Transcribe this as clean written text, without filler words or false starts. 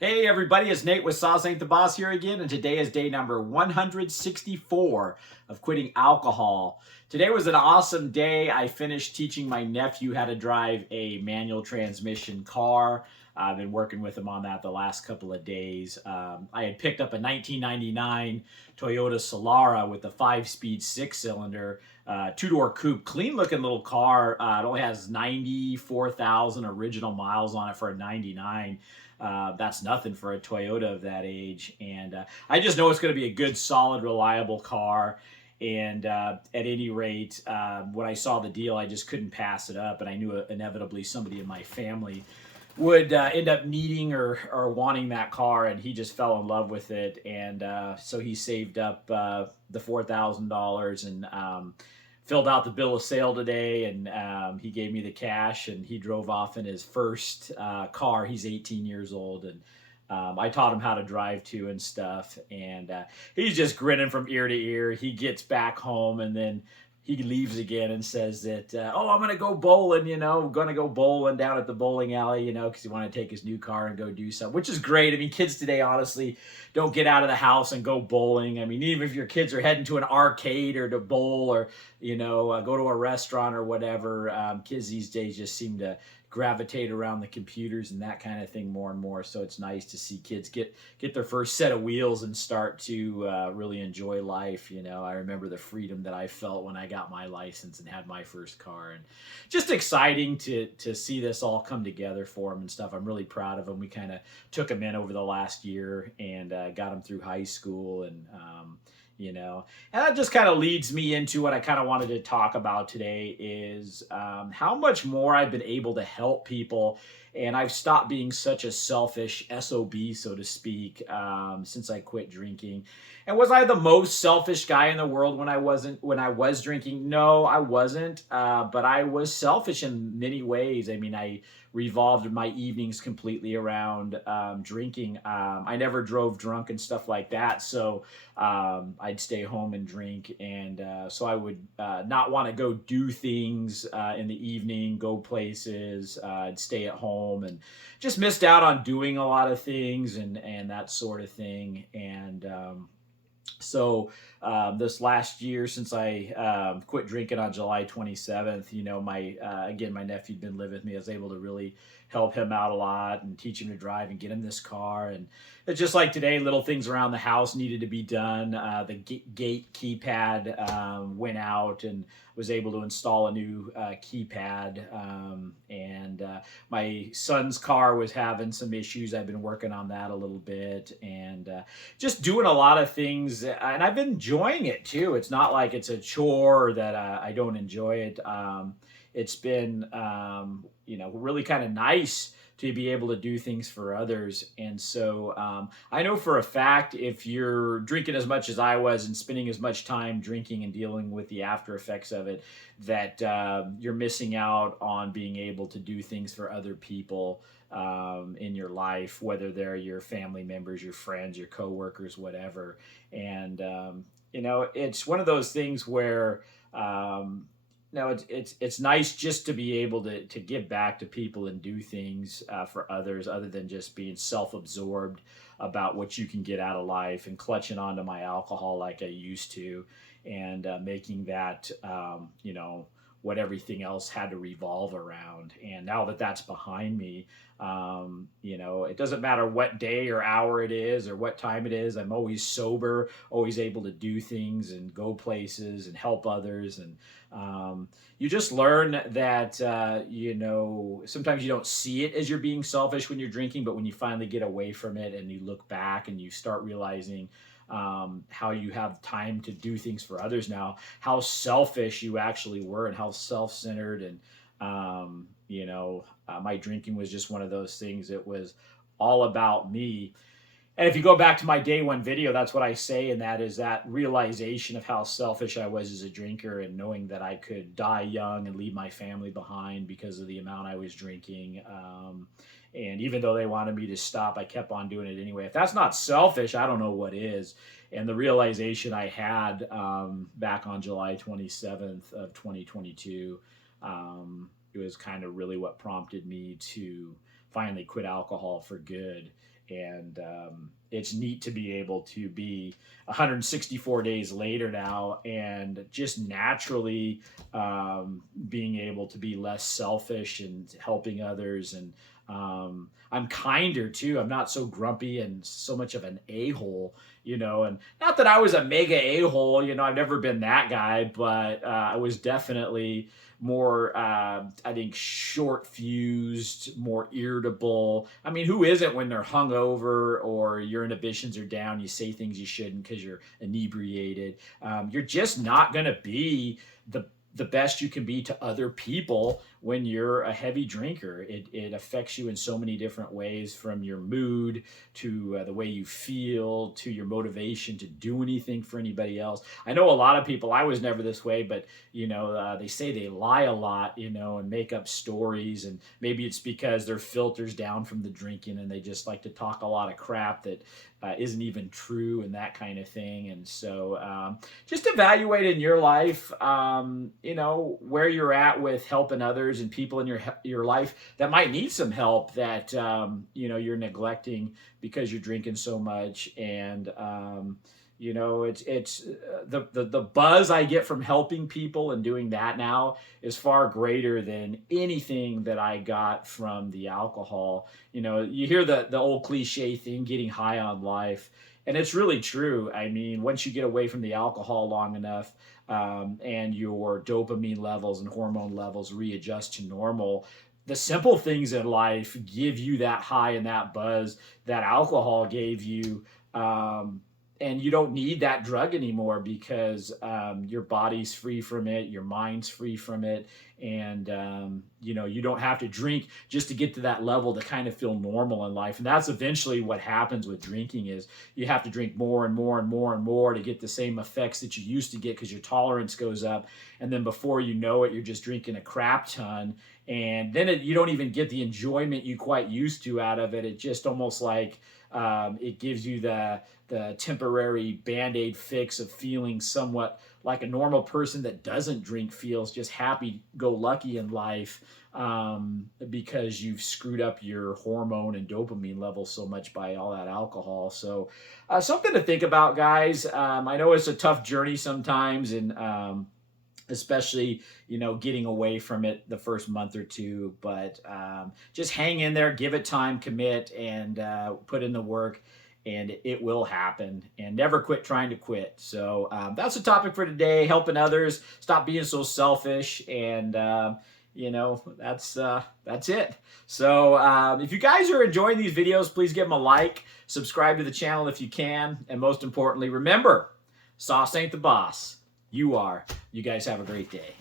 Hey everybody, it's Nate with Sauce Ain't the Boss here again, and today is day number 164 of quitting alcohol. Today was an awesome day. I finished teaching my nephew how to drive a manual transmission car. I've been working with him on that the last couple of days. I had picked up a 1999 Toyota Solara with a 5-speed 6-cylinder, two-door coupe, clean-looking little car. It only has 94,000 original miles on it for a 99. That's nothing for a Toyota of that age. And I just know it's going to be a good, solid, reliable car. And at any rate, when I saw the deal, I just couldn't pass it up. And I knew inevitably somebody in my family would end up needing or wanting that car. And he just fell in love with it. And so he saved up the $4,000 and filled out the bill of sale today, and he gave me the cash, and he drove off in his first car. He's 18 years old, and I taught him how to drive too and stuff, and he's just grinning from ear to ear. He gets back home, and then he leaves again and says that, I'm going to go bowling, going to go bowling down at the bowling alley, because he wanted to take his new car and go do something, which is great. I mean, kids today, honestly, don't get out of the house and go bowling. I mean, even if your kids are heading to an arcade or to bowl or, go to a restaurant or whatever, kids these days just seem to gravitate around the computers and that kind of thing more and more. So it's nice to see kids get their first set of wheels and start to really enjoy life. I remember the freedom that I felt when I got my license and had my first car, and just exciting to see this all come together for him and stuff. I'm really proud of him. We kind of took him in over the last year and got him through high school, and and that just kind of leads me into what I kind of wanted to talk about today is how much more I've been able to help people. And I've stopped being such a selfish SOB, so to speak, since I quit drinking. And was I the most selfish guy in the world when I was drinking? No, I wasn't. But I was selfish in many ways. I mean, I revolved my evenings completely around drinking. I never drove drunk and stuff like that. So I'd stay home and drink, and so I would not want to go do things in the evening, go places. I'd stay at home, and just missed out on doing a lot of things and that sort of thing. And so this last year, since I quit drinking on July 27th, my nephew'd been living with me. I was able to really help him out a lot and teach him to drive and get him this car. And it's just like today, little things around the house needed to be done. The gate keypad went out, and was able to install a new keypad. And my son's car was having some issues. I've been working on that a little bit, and just doing a lot of things. And I've been enjoying it too. It's not like it's a chore that I don't enjoy it. It's been, really kind of nice to be able to do things for others. And so I know for a fact, if you're drinking as much as I was and spending as much time drinking and dealing with the after effects of it, that you're missing out on being able to do things for other people in your life, whether they're your family members, your friends, your coworkers, whatever. And it's one of those things where no, it's nice just to be able to give back to people and do things for others, other than just being self-absorbed about what you can get out of life and clutching onto my alcohol like I used to, and making that what everything else had to revolve around. And now that that's behind me, it doesn't matter what day or hour it is or what time it is. I'm always sober, always able to do things and go places and help others. And you just learn that, sometimes you don't see it as you're being selfish when you're drinking, but when you finally get away from it and you look back and you start realizing how you have time to do things for others now, how selfish you actually were and how self-centered. And my drinking was just one of those things. It was all about me. And if you go back to my day one video, that's what I say, and that is that realization of how selfish I was as a drinker, and knowing that I could die young and leave my family behind because of the amount I was drinking. And even though they wanted me to stop, I kept on doing it anyway. If that's not selfish, I don't know what is. And the realization I had back on July 27th of 2022, it was kind of really what prompted me to finally quit alcohol for good. And it's neat to be able to be 164 days later now and just naturally being able to be less selfish and helping others. And I'm kinder too. I'm not so grumpy and so much of an a-hole, and not that I was a mega a-hole, I've never been that guy, but I was definitely more, I think, short fused, more irritable. I mean, who isn't when they're hungover or your inhibitions are down? You say things you shouldn't because you're inebriated. You're just not going to be the best you can be to other people when you're a heavy drinker. It affects you in so many different ways, from your mood to the way you feel to your motivation to do anything for anybody else. I know a lot of people, I was never this way, but they say they lie a lot, and make up stories, and maybe it's because their filter's down from the drinking and they just like to talk a lot of crap that isn't even true, and that kind of thing. And so just evaluate in your life, where you're at with helping others and people in your life that might need some help that you're neglecting because you're drinking so much. And it's the buzz I get from helping people and doing that now is far greater than anything that I got from the alcohol. You hear the old cliche thing, getting high on life, and it's really true. I mean, once you get away from the alcohol long enough, and your dopamine levels and hormone levels readjust to normal, the simple things in life give you that high and that buzz that alcohol gave you. And you don't need that drug anymore because your body's free from it, your mind's free from it, and you don't have to drink just to get to that level to kind of feel normal in life. And that's eventually what happens with drinking, is you have to drink more and more and more and more to get the same effects that you used to get because your tolerance goes up. And then before you know it, you're just drinking a crap ton, and then you don't even get the enjoyment you quite used to out of it. It just almost like it gives you the temporary Band-Aid fix of feeling somewhat like a normal person that doesn't drink feels, just happy-go-lucky in life, because you've screwed up your hormone and dopamine levels so much by all that alcohol. So something to think about, guys. I know it's a tough journey sometimes, and especially getting away from it the first month or two, but just hang in there, give it time, commit, and put in the work, and it will happen. And never quit trying to quit. So that's the topic for today: helping others, stop being so selfish, and that's it. So if you guys are enjoying these videos, please give them a like, subscribe to the channel if you can, and most importantly, remember, sauce ain't the boss. You are. You guys have a great day.